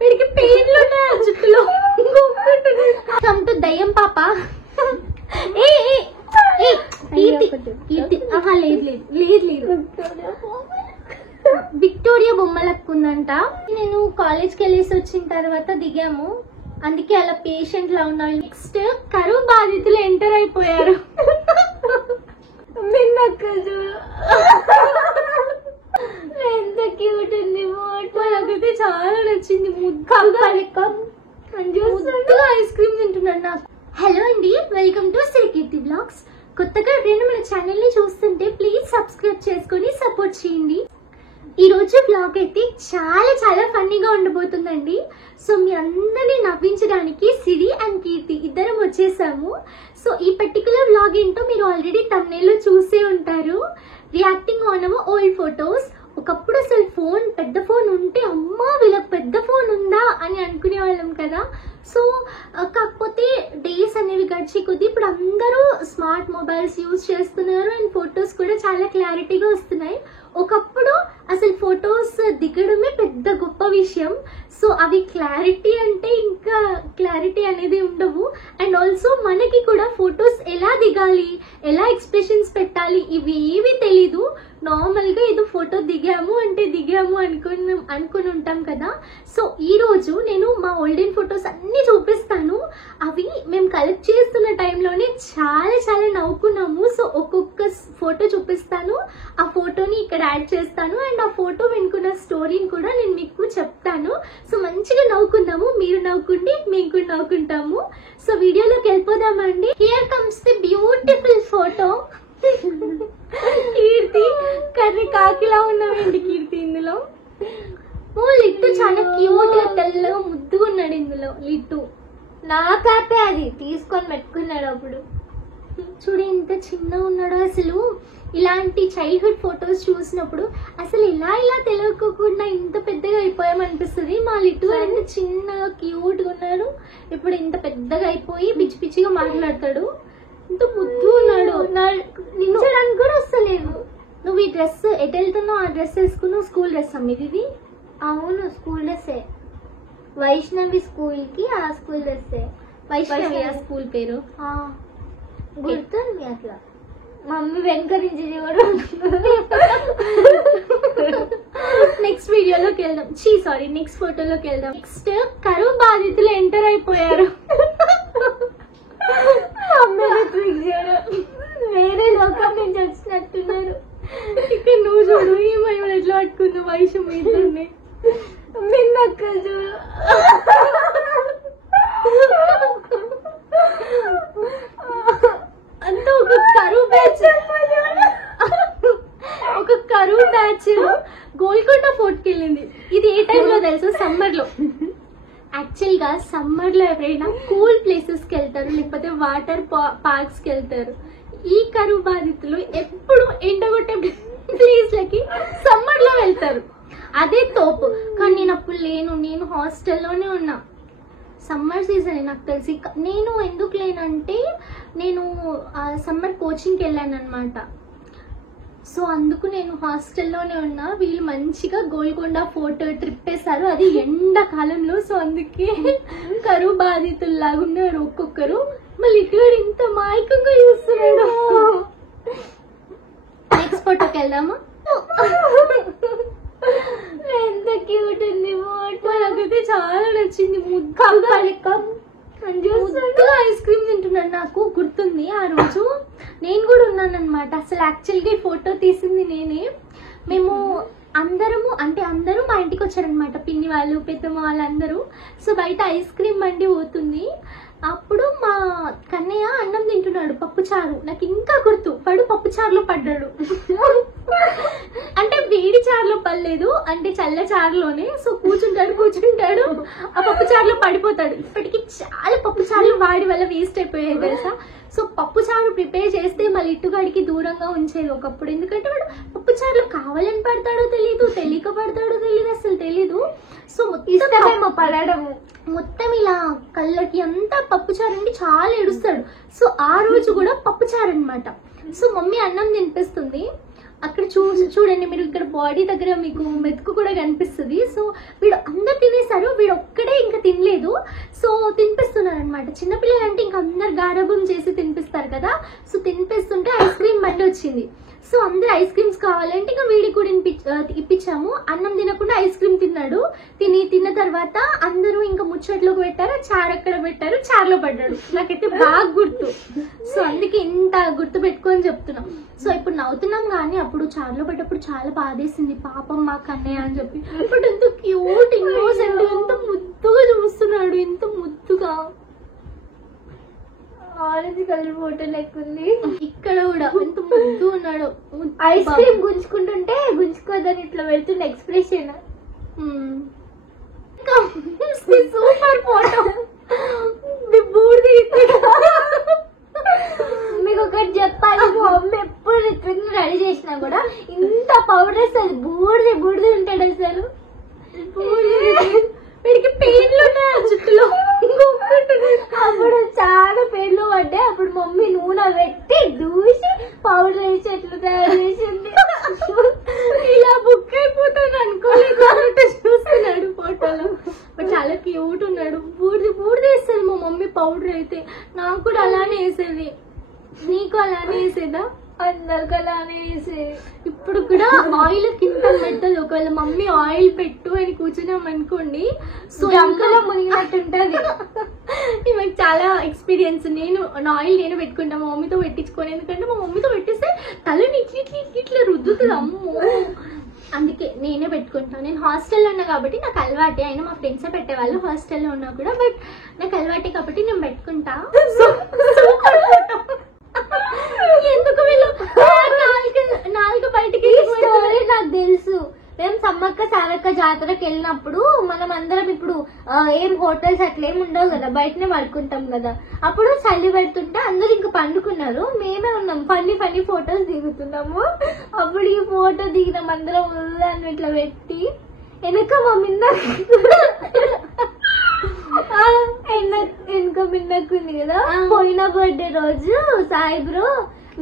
వీడికి పెయిన్లు ఉన్నాయి జుట్టులో. కమ్ టు దయ్యం పాప. లేదు విక్టోరియా బొమ్మలక్కుందంట. నేను కాలేజ్కి వెళ్ళేసి వచ్చిన తర్వాత దిగాము, అందుకే అలా పేషెంట్ లా ఉన్నాను. నెక్స్ట్ కరువు బాధితులు ఎంటర్ అయిపోయారు. ఎంత క్యూట్ ఉంది. నాకైతే చాలా నచ్చింది. ముద్దుగా ఐస్ క్రీమ్ తింటున్నాను నాకు. హలో అండి, వెల్కమ్ టు శ్రీకీర్తి బ్లాగ్స్. కొత్తగా ఎవరైనా మన ఛానల్ ని చూస్తుంటే ప్లీజ్ సబ్స్క్రైబ్ చేసుకుని సపోర్ట్ చేయండి. ఈ రోజు బ్లాగ్ అయితే చాలా చాలా ఫన్నీగా ఉండబోతుందండి. సో మీ అందరినీ నవ్వించడానికి సిరి అండ్ కీర్తి ఇద్దరం వచ్చేసాము. సో ఈ పర్టికులర్ బ్లాగ్ ఏంటో మీరు ఆల్రెడీ థంబ్నెయిల్ లో చూసే ఉంటారు. Reacting on hour old photos. ఒకప్పుడు అసలు ఫోన్, పెద్ద ఫోన్ ఉంటే అమ్మా వీళ్ళకి పెద్ద ఫోన్ ఉందా అని అనుకునే వాళ్ళం కదా. సో కాకపోతే డేస్ అనేవి గడిచి కొద్ది ఇప్పుడు అందరూ స్మార్ట్ మొబైల్స్ యూజ్ చేస్తున్నారు అండ్ ఫొటోస్ కూడా చాలా క్లారిటీగా వస్తున్నాయి. ఒకప్పుడు అసలు ఫొటోస్ దిగడమే పెద్ద గొప్ప విషయం. సో అవి క్లారిటీ అంటే ఇంకా క్లారిటీ అనేది ఉండవు. అండ్ ఆల్సో మనకి కూడా ఫొటోస్ ఎలా దిగాలి, ఎలా ఎక్స్ప్రెషన్స్ పెట్టాలి ఇవి ఏవి తెలీదు. నార్మల్ గా ఏదో ఫోటో దిగాము అంటే దిగాము అనుకుని ఉంటాం కదా. సో ఈ రోజు నేను మా ఓల్డెన్ ఫొటోస్ అన్ని చూపిస్తాను. అవి మేము కలెక్ట్ చేస్తున్న టైంలోనే చాలా చాలా నవ్వుకున్నాము. సో ఒక్కొక్క ఫోటో చూపిస్తాను, ఆ ఫోటోని ఇక్కడ యాడ్ చేస్తాను అండ్ ఆ ఫోటో వెనుకున్న స్టోరీని కూడా నేను మీకు చెప్తాను. సో మంచిగా నవ్వుకుందాము, మీరు నవ్వుకుంటే మేము కూడా నవ్వుకుంటాము. సో వీడియోలోకి వెళ్ళిపోదామండి. Here comes the beautiful photo. Keerthi కర్రీ కాకిలా ఉన్నామండి కీర్తి ఇందులో. ఓ లిట్టు చాలా క్యూట్ గా తెల్లగా ముద్దుగా ఉన్నాడు ఇందులో లిట్టు. నా కాపే అది తీసుకొని పెట్టుకున్నాడు. అప్పుడు చూడు ఎంత చిన్నగా ఉన్నాడో. అసలు ఇలాంటి చైల్డ్హుడ్ ఫొటోస్ చూసినప్పుడు అసలు ఇలా తెలియకోకుండా ఇంత పెద్దగా అయిపోయామనిపిస్తుంది. మా లిట్టు ఎంత చిన్నగా క్యూట్ గా ఉన్నారు, ఇప్పుడు ఇంత పెద్దగా అయిపోయి పిచ్చి పిచ్చిగా మాట్లాడతాడు. ఇంత ముద్దు ఉన్నాడు. నించడానికి కూడా వస్తలేదు. నువ్వు ఈ డ్రెస్ ఎటు వెళ్తున్నావు? ఆ డ్రెస్ వేసుకున్నావు. స్కూల్ డ్రెస్ అమ్మిది ఇది? అవును స్కూల్ డ్రెస్సే. వైష్ణవి స్కూల్ కి ఆ స్కూల్ డ్రెస్సే. వైష్ణవి ఆ స్కూల్ పేరు గుర్తుంది. అట్లా మమ్మీ వెనక నుంచి నెక్స్ట్ వీడియోలోకి వెళ్దాం. సారీ నెక్స్ట్ ఫోటోలోకి వెళ్దాం. నెక్స్ట్ కరువు బాధితులు ఎంటర్ అయిపోయారు. వేరే లోకం నుంచి వచ్చినట్టున్నారు. ఇక్కడ నువ్వు చూడు ఏమైనా ఎట్లా పట్టుకుంది వైషం మీదనే. మిన్నక్క చూడు అంతా ఒక కరువు బ్యాచ్ గోల్కొండ ఫోర్ట్కి వెళ్ళింది. ఇది ఏ టైంలో తెలుసు? సమ్మర్ లో. యాక్చువల్ గా సమ్మర్ లో ఎవరైనా కూల్ ప్లేసెస్ కి వెళ్తారు, లేకపోతే వాటర్ పార్క్స్ కి వెళ్తారు. ఈ కరువు బాధితులు ఎప్పుడు ఎండగొట్టే ప్లేస్లకి సమ్మర్ లో వెళ్తారు. అదే తోపు. కానీ నేను అప్పుడు లేను, నేను హాస్టల్లోనే ఉన్నా. సమ్మర్ సీజన్ నాకు తెలిసి. నేను ఎందుకు లేనంటే నేను సమ్మర్ కోచింగ్కి వెళ్ళాను అనమాట. సో అందుకు నేను హాస్టల్లోనే ఉన్నా. వీళ్ళు మంచిగా గోల్కొండ ఫోర్ట్ ట్రిప్ వేశారు, అది ఎండాకాలంలో. సో అందుకే కరువు బాధితుల్లాగా ఉన్నారు ఒక్కొక్కరు. మళ్ళీ ఇటు ఇంత మాయకంగా చూస్తున్నాడు. నెక్స్ట్ ఫోటోకి వెళ్దామా? ఎంత క్యూట్ ఉంది ఫోటో. నాకైతే చాలా నచ్చింది. ముద్దుగా ఐస్ క్రీమ్ తింటున్నాడు. నాకు గుర్తుంది ఆ రోజు నేను కూడా ఉన్నాను అనమాట. అసలు యాక్చువల్గా ఈ ఫోటో తీసింది నేనే. మేము అందరూ మా ఇంటికి వచ్చారనమాట. పిన్ని వాళ్ళు, పెద్దమ్మ వాళ్ళు అందరూ. సో బయట ఐస్ క్రీమ్ బండి పోతుంది. అప్పుడు మా కన్నయ్య అన్నం తింటున్నాడు, పప్పుచారు. నాకు ఇంకా గుర్తు, వాడు పప్పుచారులో పడ్డాడు. అంటే వేడి చారులో పడలేదు, అంటే చల్ల చారులోనే. సో కూర్చుంటాడు, ఆ పప్పుచారులో పడిపోతాడు. ఇప్పటికి చాలా పప్పుచారులు వాడి వల్ల వేస్ట్ అయిపోయాయి తెలుసా. సో పప్పుచారు ప్రిపేర్ చేస్తే మళ్ళీ ఇట్టుగాడికి దూరంగా ఉంచేది ఒకప్పుడు. ఎందుకంటే వాడు పప్పుచారులో కావాలని పడతాడో తెలీదు, తెలియక పడతాడో తెలీదు, అసలు తెలీదు. సో మొత్తం ఇలా కళ్ళకి అంతా పప్పుచారు అంటే చాలా ఏడుస్తాడు. సో ఆ రోజు కూడా పప్పుచారు అనమాట. సో మమ్మీ అన్నం తినిపిస్తుంది. అక్కడ చూడండి మీరు, ఇక్కడ బాడీ దగ్గర మీకు మెతుకు కూడా కనిపిస్తుంది. సో వీడు అందరు తినేసారు, వీడు ఒక్కడే ఇంకా తినలేదు. సో తినిపిస్తున్నారు అనమాట. చిన్నపిల్లలు అంటే ఇంకా అందరు గారాబం చేసి తినిపిస్తారు కదా. సో తినిపిస్తుంటే ఐస్ క్రీమ్ బండి వచ్చింది. సో అందరు ఐస్ క్రీమ్స్ కావాలంటే ఇంకా వీడి కూడా ఇప్పించాము. అన్నం తినకుండా ఐస్ క్రీమ్ తిన్నాడు. తిన్న తర్వాత అందరూ ఇంకా ముచ్చట్లోకి పెట్టారు, చారు అక్కడ పెట్టారు, చారులో పడ్డాడు. నాకైతే బాగా గుర్తు. సో అందుకే ఇంత గుర్తు పెట్టుకొని చెప్తున్నాం. సో ఇప్పుడు నవ్వుతున్నాం కానీ అప్పుడు చారులో పడ్డప్పుడు చాలా బాధేసింది. పాపం మా కన్నయ్య అని చెప్పి. బట్ ఎంత క్యూట్, ఇన్నోసెంట్, ఎంత ముద్దుగా చూస్తున్నాడు, ఎంత ముద్దుగా. ఆరెంజ్ కలర్ ఫోటో లెక్కుంది. ఇక్కడ కూడా ఎంత ముద్దు ఉన్నాడు. ఐస్ క్రీమ్ గుంజుకుంటుంటే గుంజుకోదని ఇట్లా పెడుతుండే ఎక్స్ప్రెషన్. Super photo. మీకు ఒకటి చెప్పాలి, మా మమ్మీ ఎప్పుడు రిత్విక్ రెడీ చేసినా కూడా ఇంత పౌడర్ వేస్తుంది, బూడిది ఉంటాడు అసలు. వీడికి పెయిన్లు ఉన్నాయి జుట్టులో. అప్పుడు చాలా పెయిన్లు పడ్డాయి. అప్పుడు మమ్మీ నూనె పెట్టి దూసి పౌడర్ వేసి ఎట్లా తయారు చేసింది. ఇలా బుక్ అయిపోతాను అనుకోలేదు, చూస్తున్నాడు ఫోటోలో. బట్ చాలా క్యూట్ ఉన్నాడు. బూడిది వేస్తుంది మా మమ్మీ పౌడర్ అయితే. నాకు కూడా అలానే వేసేది. నీకు అలానే వేసేదా? అందరికి అలానే వేసేది. ఇప్పుడు కూడా ఆయిల్ కింద పెట్టదు. ఒకవేళ మమ్మీ ఆయిల్ పెట్టు అని కూర్చున్నాం అనుకోండి, సో గంగలో మునిగినట్టుంటది. ఈమెకు చాలా ఎక్స్పీరియన్స్. నా ఆయిల్ నేను పెట్టుకుంటా, మా మమ్మీతో పెట్టించుకోను. ఎందుకంటే మా మమ్మీతో పెట్టిస్తే తలని ఇట్లా రుద్దుతుంది. అమ్మో, అందుకే నేనే పెట్టుకుంటాను. నేను హాస్టల్లో ఉన్నా కాబట్టి నాకు అలవాటే. అయినా మా ఫ్రెండ్సే పెట్టేవాళ్ళు హాస్టల్లో ఉన్నా కూడా. బట్ నాకు అలవాటే కాబట్టి నేను పెట్టుకుంటా. ఎందుకు వీళ్ళు నాలుగు బయటికి నాకు తెలుసు. మేము సమ్మక్క సారక్క జాతరకు వెళ్ళినప్పుడు మనం అందరం ఇప్పుడు ఏం హోటల్స్ అట్లా ఏమి ఉండవు కదా, బయటనే పడుకుంటాం కదా. అప్పుడు చలి పెడుతుంటే అందరు ఇంకా పండుకున్నారు, మేమే ఉన్నాం ఫన్నీ ఫోటోస్ దిగుతున్నాము. అప్పుడు ఈ ఫోటో దిగినాం అందరం ఉల్లాన్ని ఇట్లా పెట్టి. వెనక మా వెనక మిన్నక్కుంది కదా. పోయిన బర్త్డే రోజు సాయి బ్రో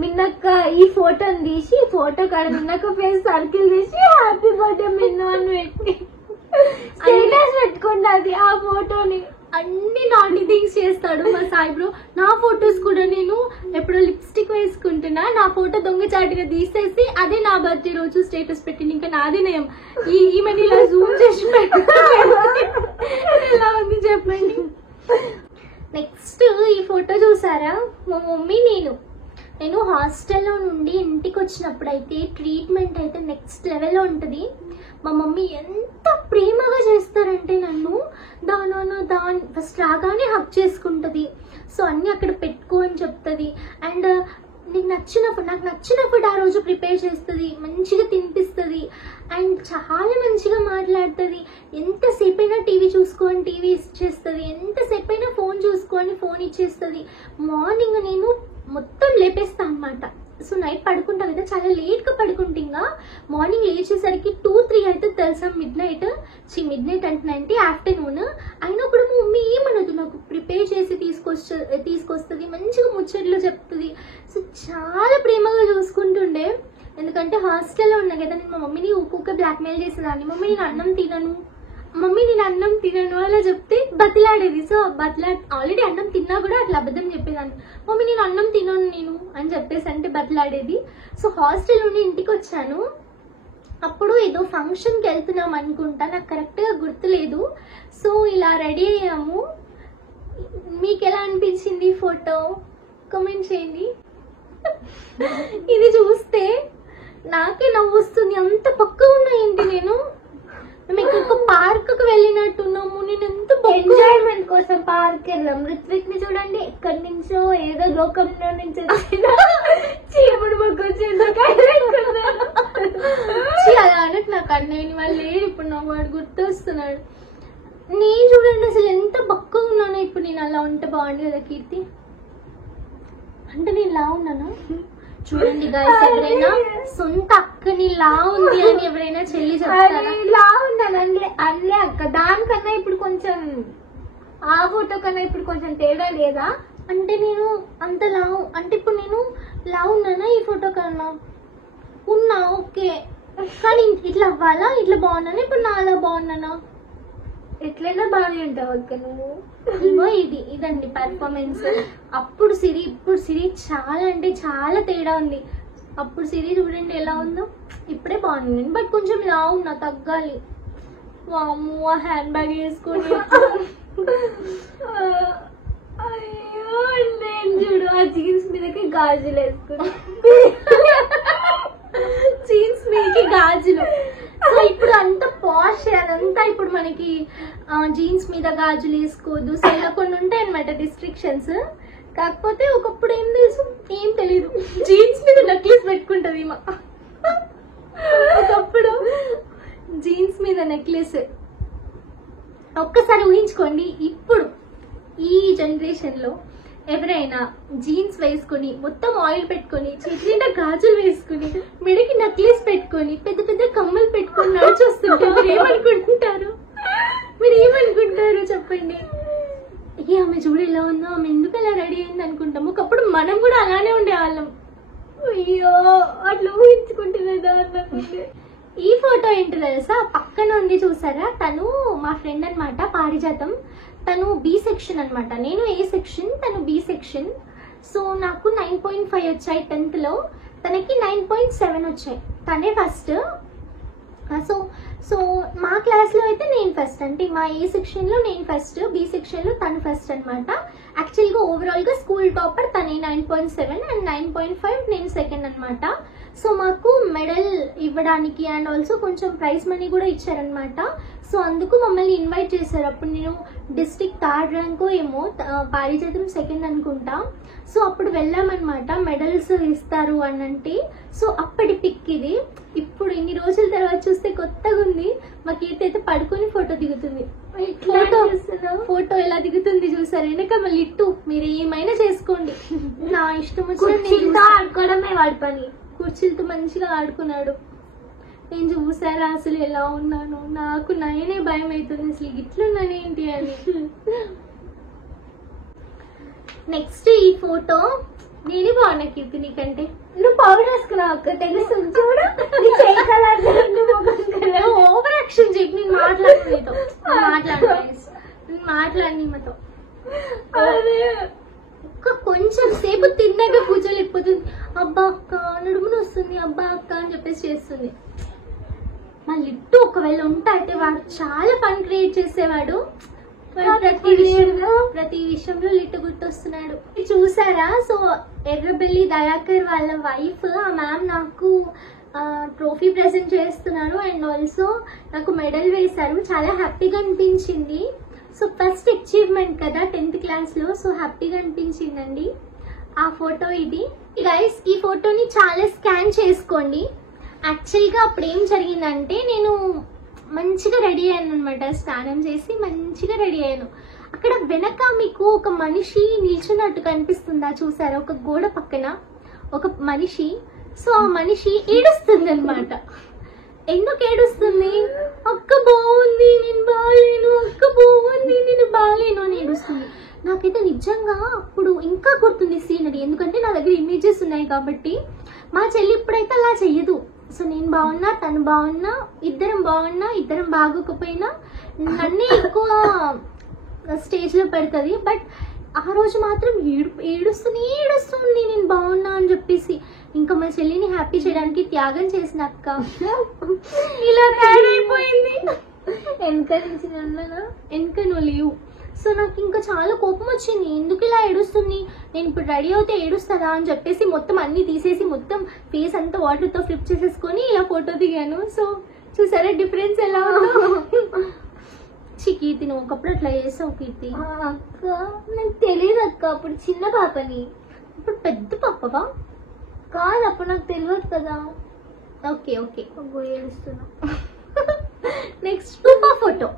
మిన్నక్క ఈ ఫోటోని తీసి ఫోటో కాడ మిన్నక్క ఫేస్ సర్కిల్ తీసి హ్యాపీ బర్త్డే మిన్ను అని పెట్టి స్టేటస్ పెట్టుకున్నది ఆ ఫోటోని. అన్ని నాటి థింగ్స్ చేస్తాడు మా సాయి బ్రో. నా ఫొటోస్ కూడా నేను ఎప్పుడో లిప్స్టిక్ వేసుకుంటున్నా, నా ఫోటో దొంగచాటుగా తీసేసి అదే నా బర్త్డే రోజు స్టేటస్ పెట్టింది. ఇంకా నాది నేమ్ ఈమెని ఇలా జూమ్ చేసి ఎలా ఉంది చెప్పండి. నెక్స్ట్ ఈ ఫోటో చూసారా, మా మమ్మీ నేను హాస్టల్లో నుండి ఇంటికి వచ్చినప్పుడు అయితే ట్రీట్మెంట్ అయితే నెక్స్ట్ లెవెల్లో ఉంటుంది. మా మమ్మీ ఎంత ప్రేమగా చేస్తారంటే నన్ను దాని ఫస్ట్ రాగానే హక్ చేసుకుంటుంది. సో అన్నీ అక్కడ పెట్టుకో అని చెప్తుంది. అండ్ నాకు నచ్చినప్పుడు ఆ రోజు ప్రిపేర్ చేస్తుంది, మంచిగా తినిపిస్తుంది అండ్ చాలా మంచిగా మాట్లాడుతుంది. ఎంతసేపైనా టీవీ చూసుకొని టీవీ ఇచ్చేస్తుంది, ఎంతసేపైనా ఫోన్ చూసుకొని ఫోన్ ఇచ్చేస్తుంది. మార్నింగ్ నేను మొత్తం లేపేస్తా అనమాట. సో నైట్ పడుకుంటా కదా, చాలా లేట్గా పడుకుంటే ఇంకా మార్నింగ్ లేచేసరికి 2-3 అయితే తెలుసా. మిడ్ నైట్ అంటే ఆఫ్టర్నూన్ అయినా కూడా మా మమ్మీ ఏమనదు, నాకు ప్రిపేర్ చేసి తీసుకొస్తుంది, మంచిగా ముచ్చట్లు చెప్తుంది. సో చాలా ప్రేమగా చూసుకుంటుండే. ఎందుకంటే హాస్టల్లో ఉన్నా కదా, నేను మా మమ్మీని ఒక్కొక్క బ్లాక్మెయిల్ చేసేదాన్ని. మమ్మీ నేను అన్నం తినను అలా చెప్తే బతిలాడేది. సో ఆల్రెడీ అన్నం తిన్నా కూడా అట్లా అబద్ధం చెప్పేదాన్ని. మమ్మీ నేను అన్నం తినను అని చెప్పేసి అంటే బతిలాడేది. సో హాస్టల్ నుండి ఇంటికి వచ్చాను. అప్పుడు ఏదో ఫంక్షన్కి వెళ్తున్నాం అనుకుంటా, నాకు కరెక్ట్గా గుర్తులేదు. సో ఇలా రెడీ అయ్యాము. మీకు ఎలా అనిపించింది ఫోటో కామెంట్ చేయండి. ఇది చూస్తే నాకే నవ్వు వస్తుంది, అంత పక్కగా ఉన్నాయండి. మేము ఇక్కడ పార్క్ కి వెళ్ళినట్టున్నాము. నేను ఎంత ఎంజాయ్మెంట్ కోసం పార్క్ వెళ్ళాం. రిత్విక్ ని చూడండి, ఎక్కడి నుంచో ఏదో లోకంలో నుంచి చీముడు అలా అన్నట్టు నాకు అన్నయ్యని వాళ్ళు లేరు. ఇప్పుడు నాకు వాడు గుర్తొస్తున్నాడు. నేను చూడండి అసలు ఎంత బక్కగా ఉన్నానో. ఇప్పుడు నేను అలా ఉంటే బాగుంది కదా కీర్తి, అంటే నేను లా ఉన్నానా? చూడండి గైస్, ఎవరైనా సొంత అక్కని లా ఉంది అని ఎవరైనా చెల్లి చెప్తారా? లా ఉన్నాను అన్లే అక్క. దానికన్నా ఇప్పుడు కొంచెం ఆ ఫోటో కన్నా ఇప్పుడు కొంచెం తేడా లేదా? అంటే నేను అంత లావు, అంటే ఇప్పుడు నేను లావు ఉన్నానా ఈ ఫోటో కన్నా? ఉన్నా ఓకే, కానీ ఇట్లా అవ్వాలా? ఇట్లా బాగున్నానా? ఇప్పుడు నా అలా బాగున్నానా? ఎట్లయినా బాగానే ఉంటావు అక్క నువ్వు. ఇగో ఇదండి పర్ఫార్మెన్స్. అప్పుడు సిరి ఇప్పుడు సిరి చాలా అంటే చాలా తేడా ఉంది. అప్పుడు సిరి చూడండి ఎలా ఉందో, ఇప్పుడే బాగుంది. బట్ కొంచెం లా ఉన్నా, తగ్గాలి. వామ్మో, ఆ హ్యాండ్ బ్యాగ్ వేసుకొని అయ్యో నేను చూడు ఆ జీన్స్ మీదకి గాజులు వేసుకుని జీన్స్ మీదకి గాజులు. సో ఇప్పుడు అంత పాష్ అదంతా ఇప్పుడు మనకి జీన్స్ మీద గాజులు వేసుకోవద్దు. సో ఇలా కొన్ని ఉంటాయి అనమాట రిస్ట్రిక్షన్స్. కాకపోతే ఒకప్పుడు ఏం తెలుసు, ఏం తెలీదు, జీన్స్ మీద నెక్లెస్ పెట్టుకుంటది ఈమె. ఒకప్పుడు జీన్స్ మీద నెక్లెస్. ఒక్కసారి ఊహించుకోండి, ఇప్పుడు ఈ జనరేషన్ లో ఎవరైనా జీన్స్ వేసుకుని మొత్తం ఆయిల్ పెట్టుకుని చేతి నిండా గాజులు వేసుకుని మెడకి నెక్లెస్ పెట్టుకుని పెద్ద పెద్ద కమ్మలు పెట్టుకుని నడిచొస్తుంటే మీరు ఏమనుకుంటారు? చెప్పండి. ఏ ఆమె చూడు ఎలా ఉందో, ఆమె ఎందుకు అలా రెడీ అయింది అనుకుంటాం. ఒకప్పుడు మనం కూడా అలానే ఉండేవాళ్ళం. అయ్యో అట్లా ఊహించుకుంటున్నదా అన్నకుంటే. ఈ ఫోటో ఏంటి తెలుసా, పక్కన ఉంది చూసారా, తను మా ఫ్రెండ్ అనమాట, పారిజాతం. తను బి సెక్షన్ అనమాట, నేను ఏ సెక్షన్, తను బి సెక్షన్. సో నాకు 9.5 వచ్చాయి 10th లో, తనకి 9.7 వచ్చాయి. తనే ఫస్ట్. సో మా క్లాస్ లో అయితే నేను ఫస్ట్, అంటే మా ఏ సెక్షన్ లో నేను ఫస్ట్, బి సెక్షన్ లో తను ఫస్ట్ అనమాట. యాక్చువల్ గా ఓవరాల్ గా స్కూల్ టాపర్ తనే 9.7 అండ్ 9.5 నేను సెకండ్ అనమాట. సో మాకు మెడల్ ఇవ్వడానికి అండ్ ఆల్సో కొంచెం ప్రైజ్ మనీ కూడా ఇచ్చారనమాట. సో అందుకు మమ్మల్ని ఇన్వైట్ చేశారు. అప్పుడు నేను డిస్ట్రిక్ట్ 3rd ర్యాంకో ఏమో, పారిజాతం సెకండ్ అనుకుంటా. సో అప్పుడు వెళ్ళామన్నమాట, మెడల్స్ ఇస్తారు అని అంటే. సో అప్పటి పిక్ ఇది. ఇప్పుడు ఇన్ని రోజుల తర్వాత చూస్తే కొత్తగా ఉంది. మా కీర్తి అయితే పడుకొని ఫోటో దిగుతుంది. ఫోటో ఎలా దిగుతుంది చూసారు, వెనక మళ్ళీ ఇట్టు మీరు ఏమైనా చేసుకోండి, నా ఇష్టం వచ్చిన ఆడుకోవడమే వాడి పని. కుర్చీలతో మంచిగా ఆడుకున్నాడు. నేను చూసారా అసలు ఎలా ఉన్నాను, నాకు నయనే భయం అవుతుంది అసలు ఇట్లున్నానేంటి అని. నెక్స్ట్ ఈ ఫోటో నేనే బాగున్నా కీర్తి నీకంటే. నువ్వు పౌడర్ వేసుకున్నావు అక్క, తెలుసు చూడు. ఓవర్ యాక్షన్ చెప్పి నేను మాట్లాడు నీతో, మాట్లాడి నీతో. కొంచెం సేపు తిన్నాక కూర్చోలేకపోతుంది. అబ్బా అక్క నడుమును వస్తుంది, అబ్బా అక్క అని చెప్పేసి చేస్తుంది. మా లిట్టు ఒకవేళ ఉంటా అయితే వాడు చాలా ఫన్ క్రియేట్ చేసేవాడు. ప్రతి విషయంలో లిట్టు గుర్తొస్తున్నాడు. చూసారా, సో ఎర్రబెల్లి దయాకర్ వాళ్ళ వైఫ్, ఆ మ్యామ్ నాకు ట్రోఫీ ప్రెజెంట్ చేస్తున్నారు అండ్ ఆల్సో నాకు మెడల్ వేశారు. చాలా హ్యాపీగా అనిపించింది. సో ఫస్ట్ అచీవ్మెంట్ కదా 10th క్లాస్ లో, సో హ్యాపీగా అనిపించిందండి. ఆ ఫోటో ఇది. గైస్ ఈ ఫోటోని చాలా స్కాన్ చేసుకోండి. యాక్చువల్ గా అప్పుడు ఏం జరిగిందంటే, నేను మంచిగా రెడీ అయ్యాను అనమాట, స్నానం చేసి మంచిగా రెడీ అయ్యాను. అక్కడ వెనక మీకు ఒక మనిషి నిల్చున్నట్టు కనిపిస్తుందా చూసారా, ఒక గోడ పక్కన ఒక మనిషి. సో ఆ మనిషి ఏడుస్తుంది అనమాట. ఎందుకు ఏడుస్తుంది? అక్క బాగుంది నేను బాగాలేను, అక్క బాగుంది నేను బాగాలేను అని ఏడుస్తుంది. నాకైతే నిజంగా అప్పుడు ఇంకా గుర్తుంది సీనరీ, ఎందుకంటే నా దగ్గర ఇమేజెస్ ఉన్నాయి కాబట్టి. మా చెల్లి ఇప్పుడైతే అలా చెయ్యదు. సో నేను బాగున్నా, తను బాగున్నా, ఇద్దరం బాగున్నా, ఇద్దరం బాగోకపోయినా నన్నే ఎక్కువ స్టేజ్ లో పెడుతుంది. బట్ ఆ రోజు మాత్రం ఏడుస్తుంది నేను బాగున్నా అని చెప్పేసి. ఇంకా మా చెల్లిని హ్యాపీ చేయడానికి త్యాగం చేసిన అక్క ఇలా తయారైపోయింది. వెనక నువ్వు లేవు. సో నాకు ఇంకా చాలా కోపం వచ్చింది, ఎందుకు ఇలా ఏడుస్తుంది, నేను ఇప్పుడు రెడీ అవుతే ఏడుస్తుందా అని చెప్పేసి మొత్తం అన్ని తీసేసి మొత్తం ఫేస్ అంతా వాటర్తో ఫ్లిప్ చేసేసుకొని ఇలా ఫోటో దిగాను. సో చూసారా డిఫరెన్స్ ఎలా ఉందో. కీర్తి నువ్వు ఒకప్పుడు అట్లా చేసావు కీర్తి. అక్క నాకు తెలియదు అక్క, అప్పుడు చిన్న పాపని. ఇప్పుడు పెద్ద పాపవా? కాదు, అప్పుడు నాకు తెలియదు కదా. ఓకే ఏడుస్తున్నా. నెక్స్ట్ రూపా ఫోటో.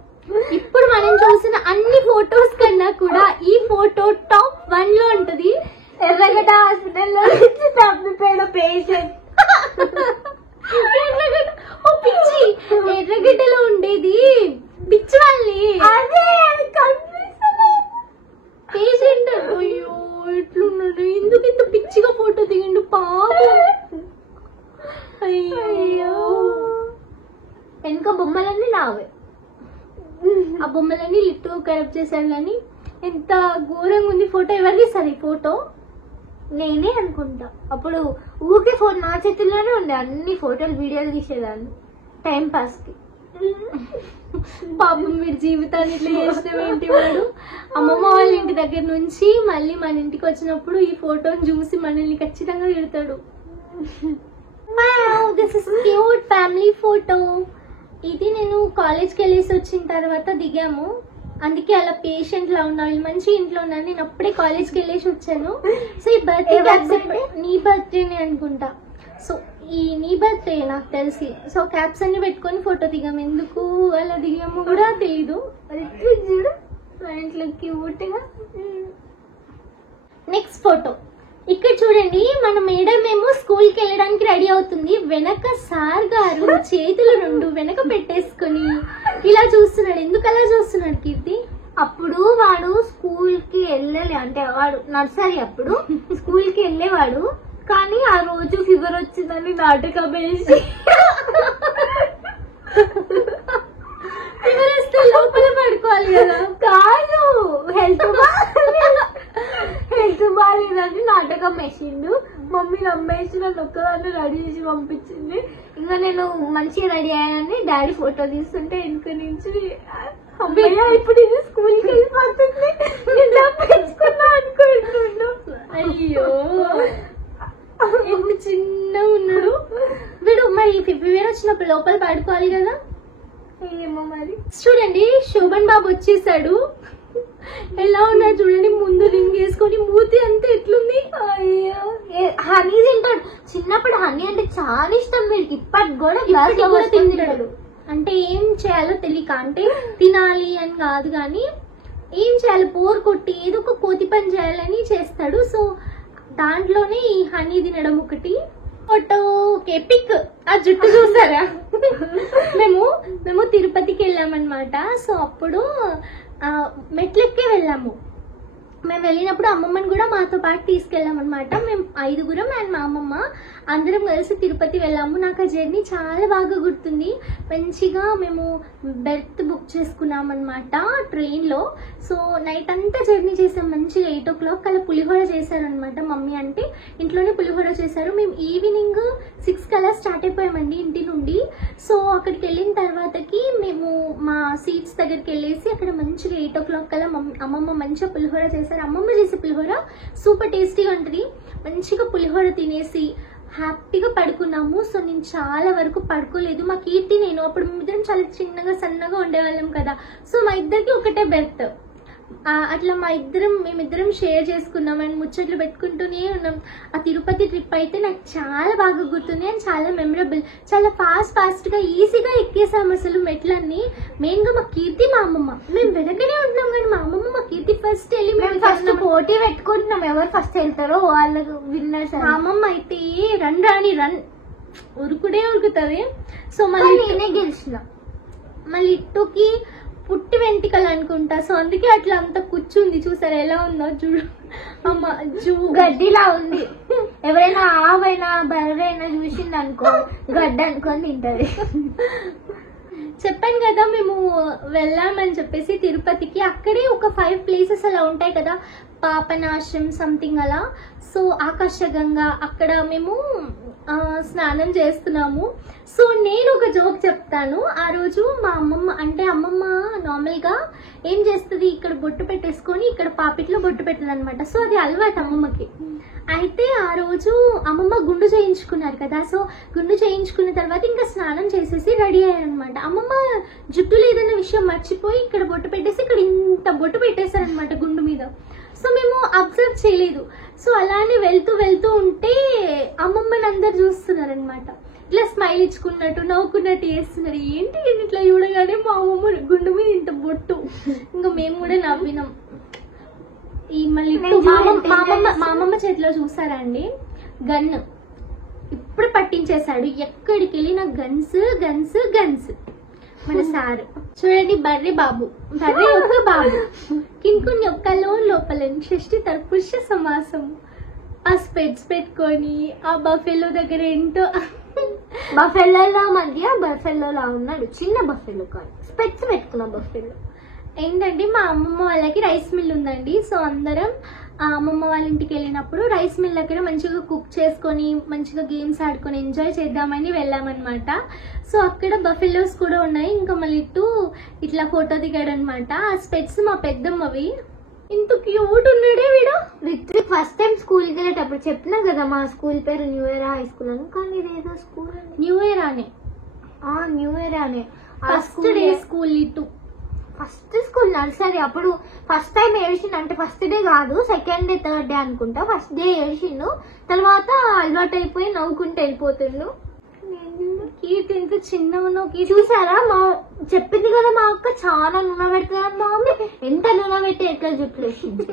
ఇప్పుడు మనం చూసిన అన్ని ఫొటోస్ కన్నా కూడా ఈ ఫోటో టాప్ 1 లో ఉంటది. ఎర్రగడ్డ హాస్పిటల్లో తప్పిపోయిన పేషెంట్. పిచ్చి ఎర్రగడ్డలో ఉండేది పిచ్చి వాళ్ళని, పేషెంట్. అయ్యో ఎట్లున్నాడు, ఎందుకు ఇంత పిచ్చిగా ఫోటో దిగిండు పాపం. ఆ బొమ్మలన్నీ లిట్టు కరెక్ట్ చేశాడు. కానీ ఎంత ఘోరంగా ఉంది ఫోటో. ఎవరు తీస్తారు ఈ ఫోటో? నేనే అనుకుంటా. అప్పుడు ఊకే ఫోన్ నా చేతుల్లోనే ఉండే, అన్ని ఫోటోలు వీడియోలు తీసేదాన్ని టైం పాస్ కి. పాపం మీరు జీవితాన్ని ఇట్లా చేసిన ఏంటి వాడు. అమ్మమ్మ వాళ్ళ ఇంటి దగ్గర నుంచి మళ్ళీ మన ఇంటికి వచ్చినప్పుడు ఈ ఫోటోని చూసి మనల్ని ఖచ్చితంగా తిడతాడు. This is cute family photo. ఇది నేను కాలేజ్కి వెళ్ళేసి వచ్చిన తర్వాత దిగాము, అందుకే అలా పేషెంట్ లా ఉన్నా. మంచి ఇంట్లో ఉన్నాను, నేను అప్పుడే కాలేజ్కి వెళ్ళేసి వచ్చాను. సో ఈ బర్త్డే నీ బర్త్డేనే అనుకుంటా. సో ఈ నీ బర్త్డే నాకు తెలిసి. సో క్యాప్స్ అన్ని పెట్టుకొని ఫోటో దిగాము. ఎందుకు అలా దిగాము కూడా తెలీదు. చూడు ఇంట్లో క్యూట్ గా. నెక్స్ట్ ఫోటో ఇక్కడ చూడండి. మన మేడం ఏమో స్కూల్ కి వెళ్ళడానికి రెడీ అవుతుంది. వెనక సార్ గారు చేతులు రెండు వెనక పెట్టేసుకుని ఇలా చూస్తున్నాడు. ఎందుకు అలా చూస్తున్నాడు కీర్తి? అప్పుడు వాడు స్కూల్ కి వెళ్ళలే, అంటే వాడు నర్సరీ అప్పుడు స్కూల్ కి వెళ్ళేవాడు. కానీ ఆ రోజు ఫీవర్ వచ్చిందని నాటకం వేసి ఫీవర్ వస్తే లోపల పడుకోవాలి కదా. కాదు, హెల్త్ బాగాలేదని నాటకం వేసిండు. మమ్మీ నమ్మేసి నన్ను ఒక్కదాన్ని రెడీ చేసి పంపించింది. ఇంకా నేను మంచిగా రెడీ అయ్యానని డాడీ ఫోటో తీస్తుంటే వెనుక నుంచి అమ్మయ్య ఇప్పుడు ఇది స్కూల్కి వెళ్ళిపోతుంది పెంచుకున్నా అనుకుంటున్నా. అయ్యో ఎంత చిన్న ఉన్నాడు వీడు. మరి ఫీవర్ వచ్చినప్పుడు లోపల పడుకోవాలి కదా. ఏమో మరి. చూడండి శోభన్ బాబు వచ్చేసాడు. ఎలా ఉన్నాడు చూడండి. ముందు రింగ్ వేసుకొని మూతి అంతా ఎట్లుంది. అయ్యో హనీ తింటాడు. చిన్నప్పుడు హనీ అంటే చాలా ఇష్టం వీడికి. ఇప్పటికి కూడా గ్లాస్ లో కూడా తింటాడు. అంటే ఏం చేయాలో తెలియక, అంటే తినాలి అని కాదు కానీ ఏం చేయాలి బోర్ కొట్టి ఏదో ఒక కోతి పని చేయాలని చేస్తాడు. సో దాంట్లోనే ఈ హనీ తినడం ఒకటి. Photo pic. ఆ జుట్టు చూసారా? మేము తిరుపతికి వెళ్ళామన్నమాట. సో అప్పుడు మెట్లెక్కే వెళ్ళాము. మేము వెళ్ళినప్పుడు అమ్మమ్మని కూడా మాతో పాటు తీసుకెళ్ళాం అనమాట. మేము 5గురం అండ్ మా అమ్మమ్మ అందరం కలిసి తిరుపతి వెళ్ళాము. నాకు ఆ జర్నీ చాలా బాగా గుర్తుంది. మంచిగా మేము బెర్త్ బుక్ చేసుకున్నాం అనమాట ట్రైన్లో. సో నైట్ అంతా జర్నీ చేసాం. మంచిగా 8 o'clock అలా పులిహోర చేశారనమాట మమ్మీ. అంటే ఇంట్లోనే పులిహోర చేశారు. మేము ఈవినింగ్ 6 కల్లా స్టార్ట్ అయిపోయామండి ఇంటి నుండి. సో అక్కడికి వెళ్ళిన తర్వాతకి మేము మా సీట్స్ దగ్గరికి వెళ్ళేసి అక్కడ మంచిగా 8 o'clock కల్లా అమ్మమ్మ మంచిగా పులిహోర చేశారు. అమ్మమ్మ చేసే పులిహోర సూపర్ టేస్టీగా ఉంటుంది. మంచిగా పులిహోర తినేసి హ్యాపీగా పడుకున్నాము. సో నేను చాలా వరకు పడుకోలేదు. మా కీర్తి నేను అప్పుడు మేమిద్దరం చాలా చిన్నగా సన్నగా ఉండేవాళ్ళం కదా. సో మా ఇద్దరికి ఒకటే బెర్త్. అట్లా మేమిద్దరం షేర్ చేసుకున్నాం అండ్ ముచ్చట్లు పెట్టుకుంటూనే ఉన్నాం. ఆ తిరుపతి ట్రిప్ అయితే నాకు చాలా బాగా గుర్తుంది అండ్ చాలా మెమరబుల్. చాలా ఫాస్ట్ గా ఈజీగా ఎక్కేసాము అసలు మెట్లన్నీ. మెయిన్ గా మా కీర్తి మా అమ్మమ్మ మేము వెనకనే ఉంటున్నాం కానీ మా అమ్మమ్మ మా కీర్తి ఫస్ట్ వెళ్ళి మేము ఫస్ట్ పోటీ పెట్టుకుంటున్నాం ఎవరు ఫస్ట్ వెళ్తారో వాళ్ళకు విన్నర్స్. మా అమ్మమ్మ అయితే రన్ ఉరుకుడే ఉరుకుతుంది. సో మళ్ళీ నేనే గెలిచిన. మళ్ళీ ఇట్టుకి పుట్టి వెంటికలు అనుకుంటా. సో అందుకే అట్లా అంత కూర్చుంది. చూసారా ఎలా ఉందో చూడు. అమ్మ గడ్డిలా ఉంది. ఎవరైనా ఆవైనా బర్రైనా చూసింది అనుకో గడ్డ అనుకొని తింటది. చెప్పాను కదా మేము వెళ్ళామని చెప్పేసి తిరుపతికి. అక్కడే ఒక 5 places అలా ఉంటాయి కదా, పాపనాశం సంథింగ్ అలా. సో ఆకాశగంగా అక్కడ మేము స్నానం చేస్తున్నాము. సో నేను ఒక జోక్ చెప్తాను. ఆ రోజు మా అమ్మమ్మ నార్మల్ గా ఏం చేస్తుంది, ఇక్కడ బొట్టు పెట్టేసుకొని ఇక్కడ పాపిట్లో బొట్టు పెట్టదు అనమాట. సో అది అలవాటు అమ్మమ్మకి. అయితే ఆ రోజు అమ్మమ్మ గుండు చేయించుకున్నారు కదా. సో గుండు చేయించుకున్న తర్వాత ఇంకా స్నానం చేసేసి రెడీ అయ్యారనమాట. అమ్మమ్మ జుట్టు లేదన్న విషయం మర్చిపోయి ఇక్కడ బొట్టు పెట్టేసి ఇక్కడ ఇంత బొట్టు పెట్టేశారనమాట గుండు మీద. సో మేము అబ్జర్వ్ చేయలేదు. సో అలానే వెళ్తూ ఉంటే అమ్మమ్మని అందరు చూస్తున్నారనమాట. ఇట్లా స్మైల్ ఇచ్చుకున్నట్టు నవ్వుకున్నట్టు చేస్తున్నారు. ఏంటి ఇట్లా చూడగానే మా అమ్మమ్మ గుండు మీద ఇంత బొట్టు. ఇంకా మేము కూడా నవ్వినాం. ఈ మళ్ళీ మా అమ్మమ్మ చేతిలో చూసారా అండి గన్ ఇప్పుడు పట్టించేశాడు. ఎక్కడికి వెళ్ళిన గన్స్. మన సార్ చూడండి బర్రె ఒక బాబు కింకుని ఒక్కలో లోపలని షష్ఠి తరపురుష సమాసం. ఆ స్పెట్స్ పెట్టుకొని ఆ బఫెలో దగ్గర ఏంటో బఫెల్లోలా మధ్య బఫెల్లోలా ఉన్నాడు. చిన్న బఫెల్లో కాదు, స్పెట్స్ పెట్టుకున్న బఫెల్లో. ఏంటంటే మా అమ్మమ్మ వాళ్ళకి రైస్ మిల్ ఉందండి. సో అందరం అమ్మమ్మ వాళ్ళ ఇంటికి వెళ్ళినప్పుడు రైస్ మిల్ దగ్గర మంచిగా కుక్ చేసుకొని మంచిగా గేమ్స్ ఆడుకొని ఎంజాయ్ చేద్దామని వెళ్ళామన్నమాట. సో అక్కడ బఫెలోస్ కూడా ఉన్నాయి. ఇంకా మళ్ళీ ఇట్లా ఫోటో దిగాడు అనమాట. ఆ స్పెట్స్ మా పెద్దమ్మవి. ఇంత క్యూట్ ఉన్నాడే వీడు. రిత్విక్ ఫస్ట్ టైం స్కూల్కి వెళ్ళేటప్పుడు చెప్పినా కదా మా స్కూల్ పేరు న్యూ ఇయర్ హై స్కూల్ అని. కానీ ఇదేదో స్కూల్ న్యూ ఇయర్ అనే న్యూ ఇయర్ అనే first day school first school nursery. అప్పుడు ఫస్ట్ టైం ఏడిచిండు అంటే ఫస్ట్ డే కాదు, సెకండ్ డే థర్డ్ డే అనుకుంటా. ఫస్ట్ డే ఏడిచిండు, తర్వాత అలవాటు అయిపోయి నవ్వుకుంటూ వెళ్ళిపోతుండు. కీర్తి ఎంత చిన్నగా చూసారా మా చెప్పింది కదా మా అక్క చాలా నూనె పెడతారు. మా మమ్మీ ఎంత నూనె పెట్టి ఎట్లా జుట్లు వేసింది.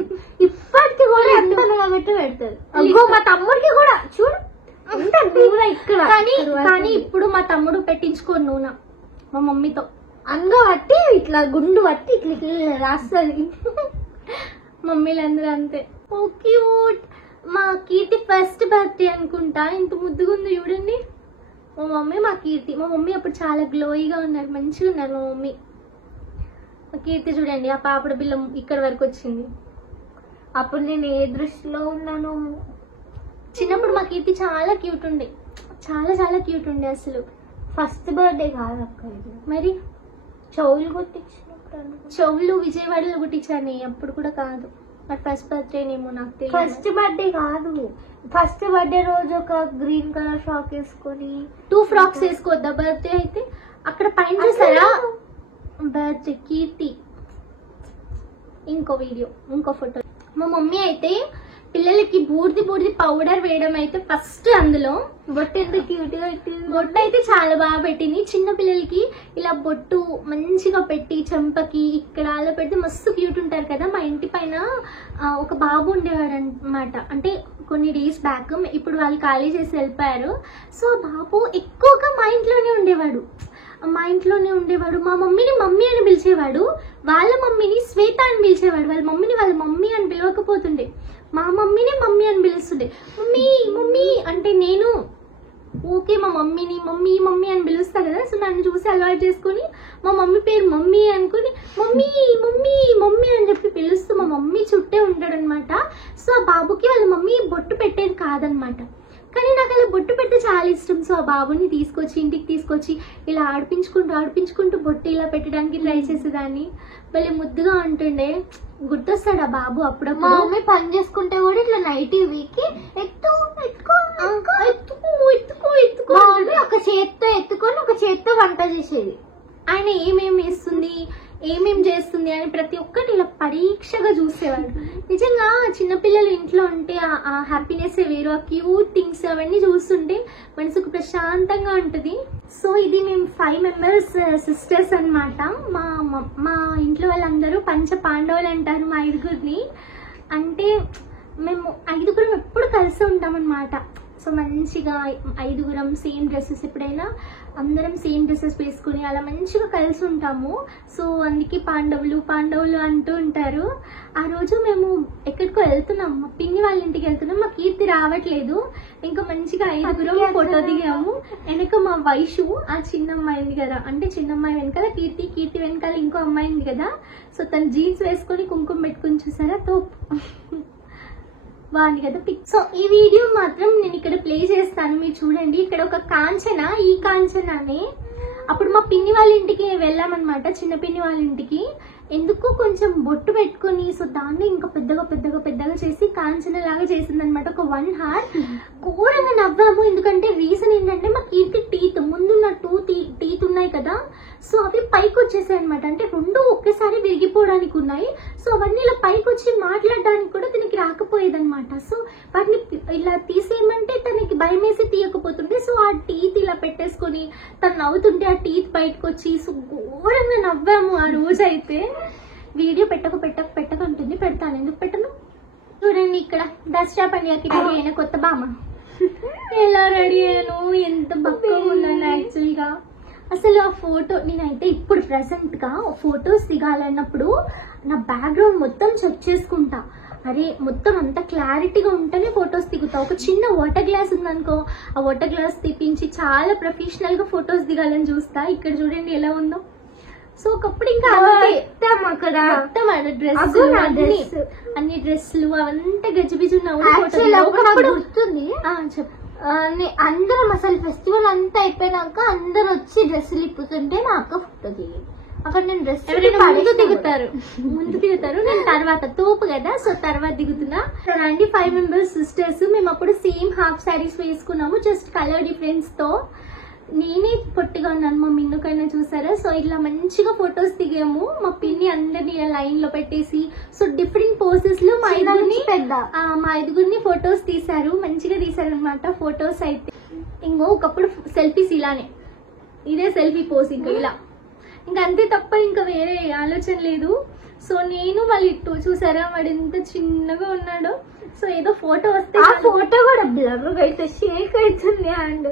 ఇప్పటికి కూడా ఎంత నూనె పెట్టి పెడతారు. అగ్గో మా తమ్ముడికి కూడా చూడు ఎంత నూనె ఇక్కడ. కానీ ఇప్పుడు మా తమ్ముడు పెట్టించుకోను నూనె మా మమ్మీతో. అంగ పట్టి ఇట్లా గుండు పట్టి ఇట్లా ఇట్లా రాస్తుంది. మమ్మీలందరూ అంతే. ఓ క్యూట్. మా కీర్తి ఫస్ట్ బర్త్డే అనుకుంటా. ఇంత ముద్దుగా ఉంది చూడండి మా మమ్మీ. మా కీర్తి మా మమ్మీ అప్పుడు చాలా గ్లోయిగా ఉన్నారు, మంచిగా ఉన్నారు మా మమ్మీ. మా కీర్తి చూడండి ఆ పాపడ బిల్ల ఇక్కడ వరకు వచ్చింది. అప్పుడు నేను ఏ దృష్టిలో ఉన్నాను. చిన్నప్పుడు మా కీర్తి చాలా క్యూట్ ఉండే, చాలా చాలా క్యూట్ ఉండే అసలు. ఫస్ట్ బర్త్డే కాదు అక్క ఇది. మరి చెవులు కొట్టించినప్పుడు చెవులు విజయవాడలో కుట్టించాను, అప్పుడు కూడా కాదు. మరి ఫస్ట్ బర్త్డేనేమో నాకు తెలియదు. ఫస్ట్ బర్త్డే కాదు, ఫస్ట్ బర్త్డే రోజు ఒక గ్రీన్ కలర్ ఫ్రాక్ వేసుకొని 2 ఫ్రాక్స్ వేసుకోవద్దా బర్త్డే అయితే? అక్కడ పైన చూసారా బర్త్డే కీర్తి. ఇంకో వీడియో ఇంకో ఫోటో. మా మమ్మీ అయితే పిల్లలకి బూర్ది పౌడర్ వేయడం అయితే ఫస్ట్. అందులో బొట్టు ఎంత క్యూట్ గా పెట్టింది. బొట్టు అయితే చాలా బాగా పెట్టింది. చిన్న పిల్లలకి ఇలా బొట్టు మంచిగా పెట్టి చెంపకి ఇక్కడ అలా పెడితే మస్తు క్యూట్ ఉంటారు కదా. మా ఇంటి పైన ఒక బాబు ఉండేవాడు అనమాట. అంటే కొన్ని డేస్ బ్యాక్, ఇప్పుడు వాళ్ళు ఖాళీ చేసి వెళ్ళిపోయారు. సో బాబు ఎక్కువగా మా ఇంట్లోనే ఉండేవాడు. మా మమ్మీని మమ్మీ అని పిలిచేవాడు, వాళ్ళ మమ్మీని శ్వేత అని పిలిచేవాడు. వాళ్ళ మమ్మీని వాళ్ళ మమ్మీ అని పిలవకపోతుండే, మా మమ్మీని మమ్మీ అని పిలుస్తుండే. మమ్మీ మమ్మీ అంటే నేను ఓకే మా మమ్మీని మమ్మీ అని పిలుస్తా కదా. సో నన్ను చూసి అలవాటు చేసుకుని మా మమ్మీ పేరు మమ్మీ అనుకుని మమ్మీ అని చెప్పి పిలుస్తూ మా మమ్మీ చుట్టే ఉంటాడు అనమాట. సో ఆ బాబుకి వాళ్ళ మమ్మీ బొట్టు పెట్టేది కాదనమాట. కానీ నాకు అలా బొట్టు పెడితే చాలా ఇష్టం. సో ఆ బాబుని ఇంటికి తీసుకొచ్చి ఇలా ఆడిపించుకుంటూ బొట్టు ఇలా పెట్టడానికి ట్రై చేసేదాన్ని. మళ్ళీ ముద్దుగా ఉంటుండే. గుర్తొస్తాడు ఆ బాబు అప్పుడప్పుడు. మా మమ్మీ పని చేసుకుంటే కూడా ఇట్లా నైట్ వీకి ఎత్తుకో ఒక చేత్తో ఎత్తుకొని ఒక చేత్తో వంట చేసేది. ఆయన ఏమేం చేస్తుంది అని ప్రతి ఒక్కటి ఇలా పరీక్షగా చూసేవాడు. నిజంగా చిన్నపిల్లలు ఇంట్లో ఉంటే ఆ హ్యాపీనెస్ వేరు. ఆ క్యూట్ థింగ్స్ అవన్నీ చూస్తుంటే మనసుకు ప్రశాంతంగా ఉంటుంది. సో ఇది మేము 5 మెంబర్స్ సిస్టర్స్ అనమాట. మా ఇంట్లో వాళ్ళందరూ పంచ పాండవులు అంటారు మా 5గురిని. అంటే మేము 5గురం ఎప్పుడు కలిసి ఉంటాం అనమాట. సో మంచిగా 5గురం సేమ్ డ్రెస్సెస్, ఎప్పుడైనా అందరం సేమ్ డ్రెస్సెస్ వేసుకుని అలా మంచిగా కలిసి ఉంటాము. సో అందుకే పాండవులు అంటూ ఉంటారు. ఆ రోజు మేము ఎక్కడికో వెళ్తున్నాం, మా పిన్ని వాళ్ళ ఇంటికి వెళ్తున్నాం. మా కీర్తి రావట్లేదు. ఇంకా మంచిగా 5గురం ఫోటో దిగాము. వెనక మా వైషు ఆ చిన్న అమ్మాయి ఉంది కదా, అంటే చిన్న అమ్మాయి వెనకాల కీర్తి వెనకాల ఇంకో అమ్మాయి ఉంది కదా. సో తను జీన్స్ వేసుకొని కుంకుమ పెట్టుకుని చూసారా బాగుంది కదా పిక్. సో ఈ వీడియో మాత్రం నేను ఇక్కడ ప్లే చేస్తాను, మీరు చూడండి. ఇక్కడ ఒక ఈ కాంచనానే అప్పుడు మా పిన్ని వాళ్ళ ఇంటికి వెళ్ళామన్నమాట, చిన్న పిన్ని వాళ్ళ ఇంటికి. ఎందుకు కొంచెం బొట్టు పెట్టుకుని సో దాన్ని ఇంకా పెద్దగా చేసి కాంచన లాగా చేసిందనమాట. ఒక 1 hour ఘోరంగా నవ్వాము. ఎందుకంటే రీజన్ ఏంటంటే మా కీర్తి ముందున్న 2 టీత్ ఉన్నాయి కదా, సో అవి పైకి వచ్చేసాయి అనమాట. అంటే 2 ఒకేసారి విరిగిపోవడానికి ఉన్నాయి. సో అవన్నీ ఇలా పైకి వచ్చి మాట్లాడడానికి కూడా తనకి రాకపోయేదన్నమాట. సో వాటిని ఇలా తీసేయమంటే తనకి భయం వేసి తీయకపోతుండే. సో ఆ టీత్ ఇలా పెట్టేసుకొని తను నవ్వుతుంటే ఆ టీత్ బయటకు వచ్చి సో ఘోరంగా నవ్వాము ఆ రోజు అయితే. వీడియో పెట్టకుంటుంది, పెడతాను. ఎందుకు పెట్టను? చూడండి ఇక్కడ దసరా పండుగకి రెడీ అయిన కొత్త బామ్మ. ఎలా రెడీ అయ్యాను, ఎంత బక్కగా ఉన్నాను యాక్చువల్ గా. అసలు ఆ ఫోటో నేనైతే ఇప్పుడు ప్రెసెంట్ గా ఫొటోస్ దిగాలన్నప్పుడు నా బ్యాక్గ్రౌండ్ మొత్తం చెక్ చేసుకుంటా. అరే మొత్తం అంత క్లారిటీగా ఉంటేనే ఫొటోస్ దిగుతా. ఒక చిన్న వాటర్ గ్లాస్ ఉందనుకో, ఆ వాటర్ గ్లాస్ తిప్పించి చాలా ప్రొఫెషనల్ గా ఫొటోస్ దిగాలని చూస్తా. ఇక్కడ చూడండి ఎలా ఉందో, సో ఒకప్పుడు ఇంకా అక్కడ మొత్తం డ్రెస్ అన్ని డ్రెస్సులు అవంతా గజిబిజి గుర్తుంది. చెప్పు. అందరం అసలు ఫెస్టివల్ అంతా అయిపోయినాక అందరు వచ్చి డ్రెస్సులు ఇప్పుతుంటే మా అక్క ఫోటో దిగి అక్కడ నేను డ్రెస్ ముందు దిగుతారు నేను తర్వాత తోపు కదా. సో తర్వాత దిగుతున్నా రండి. 5 మెంబర్స్ సిస్టర్స్. మేము అప్పుడు సేమ్ హాఫ్ శారీస్ వేసుకున్నాము, జస్ట్ కలర్ డిఫరెన్స్ తో. నేనే పొట్టిగా ఉన్నాను, మా మిన్నుకైనా చూసారా. సో ఇట్లా మంచిగా ఫొటోస్ దిగాము. మా పిన్ని అందరినీ ఇలా లైన్ లో పెట్టేసి సో డిఫరెంట్ పోసెస్ లో మా ఐదుగురిని ఫొటోస్ తీసారు. మంచిగా తీసారు అనమాట ఫొటోస్ అయితే. ఇంకో ఒకప్పుడు సెల్ఫీస్ ఇలానే, ఇదే సెల్ఫీ పోస్ ఇంకా ఇలా, ఇంకా అంతే తప్ప ఇంకా వేరే ఆలోచన లేదు. సో నేను వాళ్ళు ఇట్టు చూసారా, వాడు ఎంత చిన్నగా ఉన్నాడో. సో ఏదో ఫోటో వస్తే ఆ ఫోటో కూడా బ్లర్ అయితే షేక్ అవుతుంది హ్యాండ్.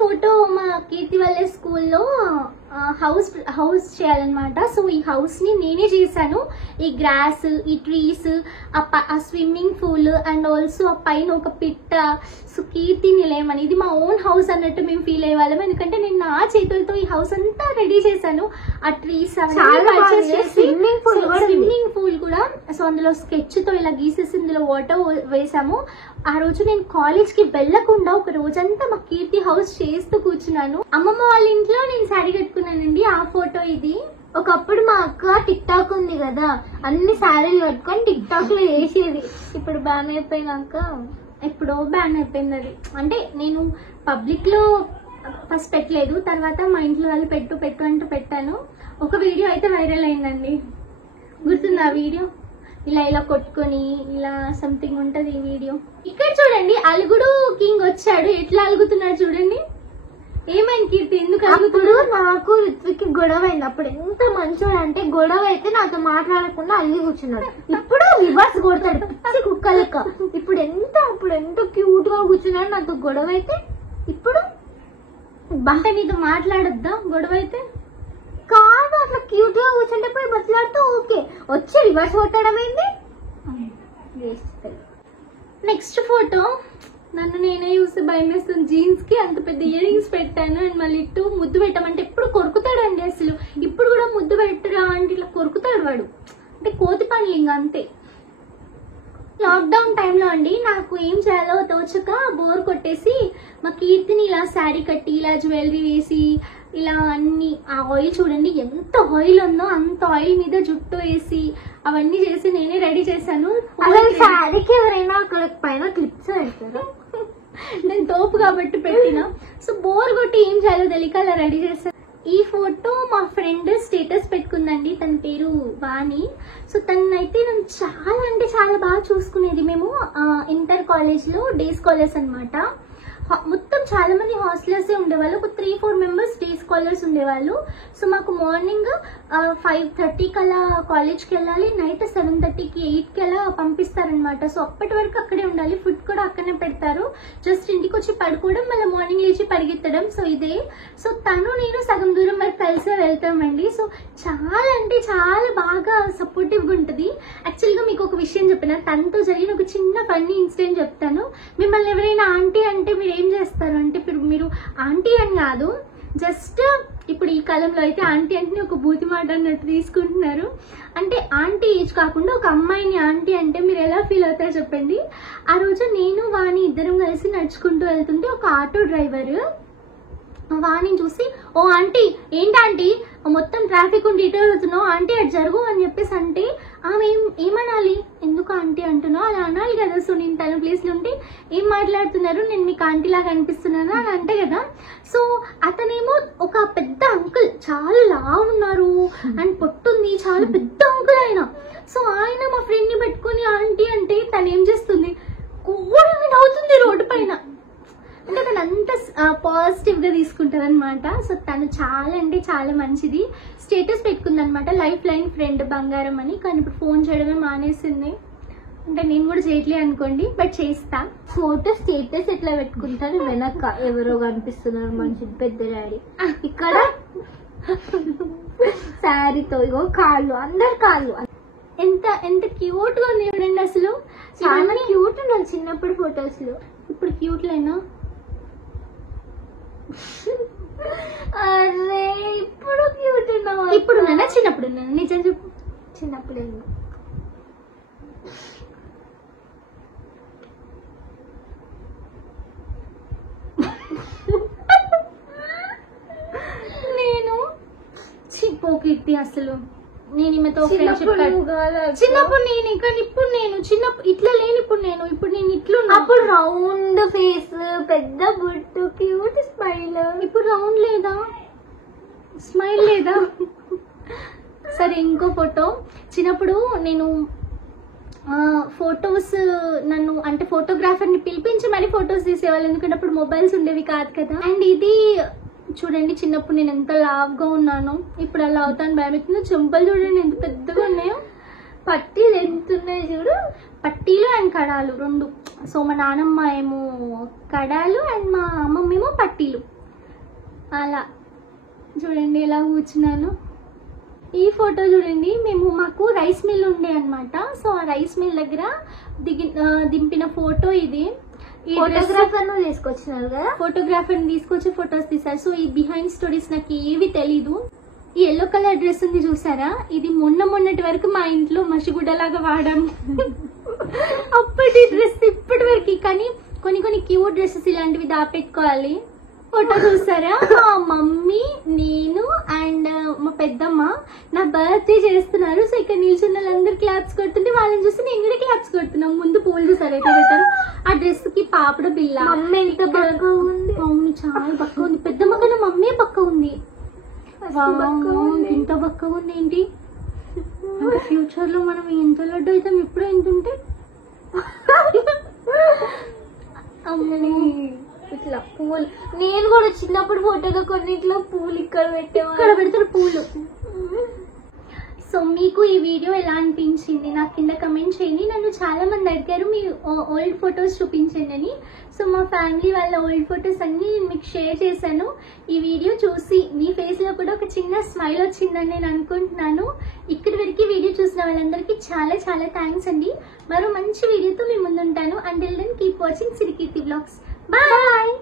ఫోటో మా కీర్తి వాళ్ళ స్కూల్లో హౌస్ చేయాలన్నమాట. సో ఈ హౌస్ ని నేనే చేశాను. ఈ గ్రాస్, ఈ ట్రీస్, ఆ స్విమ్మింగ్ పూల్ అండ్ ఆల్సో ఆ పైన ఒక పిట్ట. సో కీర్తి నిలయం అని, ఇది మా ఓన్ హౌస్ అన్నట్టు మేము ఫీల్ అయ్యేవాళ్ళం. ఎందుకంటే నేను నా చేతులతో ఈ హౌస్ అంతా రెడీ చేశాను. ఆ ట్రీస్ స్విమ్మింగ్ పూల్ కూడా. సో అందులో స్కెచ్ తో ఇలా గీసేసి ఇందులో వాటర్ వేసాము. ఆ రోజు నేను కాలేజ్ కి వెళ్లకుండా ఒక రోజంతా మా కీర్తి హౌస్ చేస్తూ కూర్చున్నాను. అమ్మమ్మ వాళ్ళ ఇంట్లో నేను శారీ కట్టుకున్నానండి. ఆ ఫోటో ఇది. ఒకప్పుడు మా అక్క టిక్ టాక్ ఉంది కదా, అన్ని శారీలు కట్టుకొని టిక్ టాక్ లో వేసేది. ఇప్పుడు బ్యాన్ అయిపోయినాక ఎప్పుడో బ్యాన్ అయిపోయింది అది. అంటే నేను పబ్లిక్ లో ఫస్ట్ పెట్టలేదు, తర్వాత మా ఇంట్లో వాళ్ళు పెట్టు అంటూ పెట్టాను. ఒక వీడియో అయితే వైరల్ అయిందండి, గుర్తుంది ఆ వీడియో? ఇలా కొట్టుకొని ఇలా సంథింగ్ ఉంటది ఈ వీడియో. ఇక్కడ చూడండి అలుగుడు కింగ్ వచ్చాడు, ఎట్లా అలుగుతున్నాడు చూడండి. ఏమైంది కీర్తి, ఎందుకు అలుగుతుడు? నాకు రిత్విక్ గొడవ అయింది. అప్పుడు ఎంత మంచోడు అంటే, గొడవ అయితే నాతో మాట్లాడకుండా అల్లి కూర్చున్నాడు. ఇప్పుడు రివర్స్ కొడతాడు పిచ్చి కుక్క లెక్క. ఇప్పుడు ఎంత క్యూట్ గా కూర్చున్నాడు నాతో. గొడవ అయితే ఇప్పుడు అంటే నీతో మాట్లాడొద్దా గొడవ అయితే? కాదు, అట్లా క్యూట్ గా కూర్చుంటే పోయి బట్లాడుతూ ఓకే, వచ్చి రివర్స్ కొట్టడం ఏంటి? నెక్స్ట్ ఫోటో నన్ను నేనే చూస్తే భయం వేస్తుంది. జీన్స్ కి అంత పెద్ద ఇయర్ రింగ్స్ పెట్టాను అండ్ మళ్ళీ ఇటు ముద్దు పెట్టమంటే ఎప్పుడు కొరుకుతాడండి అసలు. ఇప్పుడు కూడా ముద్దు పెట్టరా అంటే ఇట్లా కొరుకుతాడు వాడు, అంటే కోతి పనులు ఇంకా అంతే. లాక్డౌన్ టైంలో అండి నాకు ఏం చేయాలో తోచక బోర్ కొట్టేసి మా కీర్తిని ఇలా శారీ కట్టి ఇలా జ్యువెలరీ వేసి ఇలా అన్ని, ఆ ఆయిల్ చూడండి ఎంత ఆయిల్ ఉందో అంత ఆయిల్ మీద జుట్టు వేసి అవన్నీ చేసి నేనే రెడీ చేశాను. శారీకి ఎవరైనా అక్కడ పైన క్లిప్స్ పెడతారా? నేను తోపు కాబట్టి పెట్టినా. సో బోర్ కొట్టి ఏం చేయాలో తెలియక అలా రెడీ చేశాను. ఈ ఫోటో మా ఫ్రెండ్ స్టేటస్ పెట్టుకుందండి, తన పేరు వాణి. సో తనైతే నన్ను చాలా అంటే చాలా బాగా చూసుకునేది. మేము ఇంటర్ కాలేజ్ లో డే స్కాలర్స్ అనమాట. మొత్తం చాలా మంది హాస్టలర్స్ ఉండేవాళ్ళు, ఒక 3-4 మెంబర్స్ డే స్కాలర్స్ ఉండేవాళ్ళు. సో మాకు మార్నింగ్ 5:30కి అలా కాలేజ్కి వెళ్ళాలి, నైట్ 7:30కి 8కి అలా పంపిస్తారనమాట. సో అప్పటి వరకు అక్కడే ఉండాలి, ఫుడ్ కూడా అక్కడనే పెడతారు. జస్ట్ ఇంటికి వచ్చి పడుకోవడం, మళ్ళీ మార్నింగ్ లేచి పరిగెత్తడం. సో ఇదే. సో తను నేను సగం దూరం వరకు కలిసే వెళ్తామండి. సో చాలా అంటే చాలా బాగా సపోర్టివ్ గా ఉంటుంది. యాక్చువల్ గా మీకు ఒక విషయం చెప్పిన, తనతో జరిగిన ఒక చిన్న ఫన్నీ ఇన్సిడెంట్ చెప్తాను. మిమ్మల్ని ఎవరైనా ఆంటీ అంటే మీరు ఏం చేస్తారు అంటే, ఇప్పుడు మీరు ఆంటీ అని కాదు, జస్ట్ ఇప్పుడు ఈ కాలంలో అయితే ఆంటీ అంటే ఒక బూతి మాట అన్నట్టు తీసుకుంటున్నారు. అంటే ఆంటీ ఏజ్ కాకుండా ఒక అమ్మాయిని ఆంటీ అంటే మీరు ఎలా ఫీల్ అవుతారో చెప్పండి. ఆ రోజు నేను వాణి ఇద్దరం కలిసి నడుచుకుంటూ వెళ్తుంటే ఒక ఆటో డ్రైవర్ వాణిని చూసి, ఓ ఆంటీ, ఏంటంటీ మొత్తం ట్రాఫిక్ ఉండి ఇటు వెళ్తున్నావు, ఆంటీ అటు జరుగు అని చెప్పేసి అంటే ఆమె ఏమనాలి, ఎందుకు ఆంటీ అంటున్నావు అలా అనాలి కదా. సో నేను తన ప్లేస్ లో ఉంటే ఏం మాట్లాడుతున్నారు, నేను మీకు ఆంటీ లాగా అనిపిస్తున్నాను అని అంటే కదా. సో అతనేమో ఒక పెద్ద అంకుల్, చాలా లావు ఉన్నారు అండ్ పొట్టుంది, చాలా పెద్ద అంకుల్ ఆయన. సో ఆయన మా ఫ్రెండ్ ని పెట్టుకుని ఆంటీ అంటే తను ఏం చేస్తుంది, కూడంగా నవ్వుతుంది రోడ్డు పైన. అంటే తను అంత పాజిటివ్ గా తీసుకుంటది అనమాట. సో తను చాలా అంటే చాలా మంచిది. స్టేటస్ పెట్టుకుంది అనమాట, లైఫ్ లైన్ ఫ్రెండ్ బంగారం అని. కానీ ఇప్పుడు ఫోన్ చేయడమే మానేసింది. అంటే నేను కూడా చేయట్లే అనుకోండి, బట్ చేస్తా. ఫోటో స్టేటస్ ఎట్లా పెట్టుకుంటారు, వెనక ఎవరో కనిపిస్తున్నారు మంచి పెద్ద డాడీ. ఇక్కడ శారీతో ఇగో కాళ్ళు, అందరు కాళ్ళు ఎంత ఎంత క్యూట్ గా ఉంది చూడండి. అసలు చాలా క్యూట్ ఉన్నాను చిన్నప్పుడు ఫొటోస్ లో. ఇప్పుడు క్యూట్ లేనా? అరే ఇప్పుడు క్యూట్ ఉన్నావు. ఇప్పుడు ఉన్నానా చిన్నప్పుడు ఉన్నాను? నిజం చెప్పు. చిన్నప్పుడు నేను పోకీర్తి అసలు నేను ఈమెతో చిన్నప్పుడు నేను కానీ ఇప్పుడు నేను చిన్నప్పుడు ఇట్లా లేని ఇప్పుడు నేను ఇట్లున్నా. అప్పుడు రౌండ్ ఫేస్, పెద్ద బుట్టు, క్యూట్ స్మైల్. ఇప్పుడు రౌండ్ లేదా, స్మైల్ లేదా? సరే ఇంకో ఫోటో. చిన్నప్పుడు నేను ఫొటోస్ నన్ను అంటే ఫోటోగ్రాఫర్ ని పిలిపించి మరీ ఫొటోస్ తీసేవాళ్ళు, ఎందుకంటే అప్పుడు మొబైల్స్ ఉండేవి కాదు కదా. అండ్ ఇది చూడండి చిన్నప్పుడు నేను ఎంత లావ్గా ఉన్నాను, ఇప్పుడు అలా అవుతాను భయమవుతుంది. చెంపలు చూడండి ఎంత పెద్దగా ఉన్నాయో, పట్టీలు ఎంత ఉన్నాయి చూడు. పట్టీలు అండ్ కడాలు రెండు. సో మా నానమ్మ ఏమో కడాలు అండ్ మా అమ్మమ్మ ఏమో పట్టీలు. అలా చూడండి ఎలా కూర్చున్నాను. ఈ ఫోటో చూడండి, మాకు రైస్ మిల్ ఉండే అనమాట. సో ఆ రైస్ మిల్ దగ్గర దింపిన ఫోటో ఇది. ఫోటోగ్రాఫర్ ను తీసుకొచ్చినారు కదా, ఫోటోగ్రాఫర్ తీసుకొచ్చి ఫొటోస్ తీసారు. సో ఈ బిహైండ్ స్టోరీస్ నాకు ఏవి తెలీదు. ఈ ఎల్లో కలర్ డ్రెస్ ఉంది చూసారా, ఇది మొన్నటి వరకు మా ఇంట్లో మసిగుడ్డలాగా వాడాము. అప్పటి డ్రెస్ ఇప్పటి వరకు. కానీ కొన్ని క్యూట్ డ్రెస్సెస్ ఇలాంటివి దాపెట్టుకోవాలి. ఫోటో చూసారా, మా మమ్మీ నేను అండ్ మా పెద్దమ్మ నా బర్త్డే చేస్తున్నారు. సో ఇక్కడ నిల్చున్న వాళ్ళందరూ క్లాప్స్ కొడుతుంటే వాళ్ళని చూసి నేను కూడా క్లాప్స్ కొడుతున్నాం. ముందు పూలు చూసారు ఎట్లా పెట్టారు. ఆ డ్రెస్ కి పాపడ బిల్ల. మమ్మీ ఎంత బక్కగా ఉంది. మమ్మీ చాలా బక్కగా ఉంది. పెద్దమ్మ కన్నా మమ్మీ బక్కగా ఉంది. ఇంత బక్కగా ఉంది ఏంటి? ఫ్యూచర్ లో మనం ఎంత లడ్డు అవుతాం, ఇప్పుడు ఎంత ఉంటే. ఇట్లా పూలు నేను కూడా చిన్నప్పుడు ఫోటోలో కొన్నిట్లో పూలు ఇక్కడ పెడతారు పూలు. సో మీకు ఈ వీడియో ఎలా అనిపించింది నాకు కింద కమెంట్ చేయండి. నన్ను చాలా మంది అడిగారు మీ ఓల్డ్ ఫొటోస్ చూపించండి అని. సో మా ఫ్యామిలీ వాళ్ళ ఓల్డ్ ఫొటోస్ అన్ని నేను మీకు షేర్ చేశాను. ఈ వీడియో చూసి మీ ఫేస్ లో కూడా ఒక చిన్న స్మైల్ వచ్చిందని నేను అనుకుంటున్నాను. ఇక్కడి వరకు వీడియో చూసిన వాళ్ళందరికీ చాలా చాలా థ్యాంక్స్ అండి. మరో మంచి వీడియోతో మీ ముందుంటాను. Until then keep watching Sirikeerthi vlogs. Bye.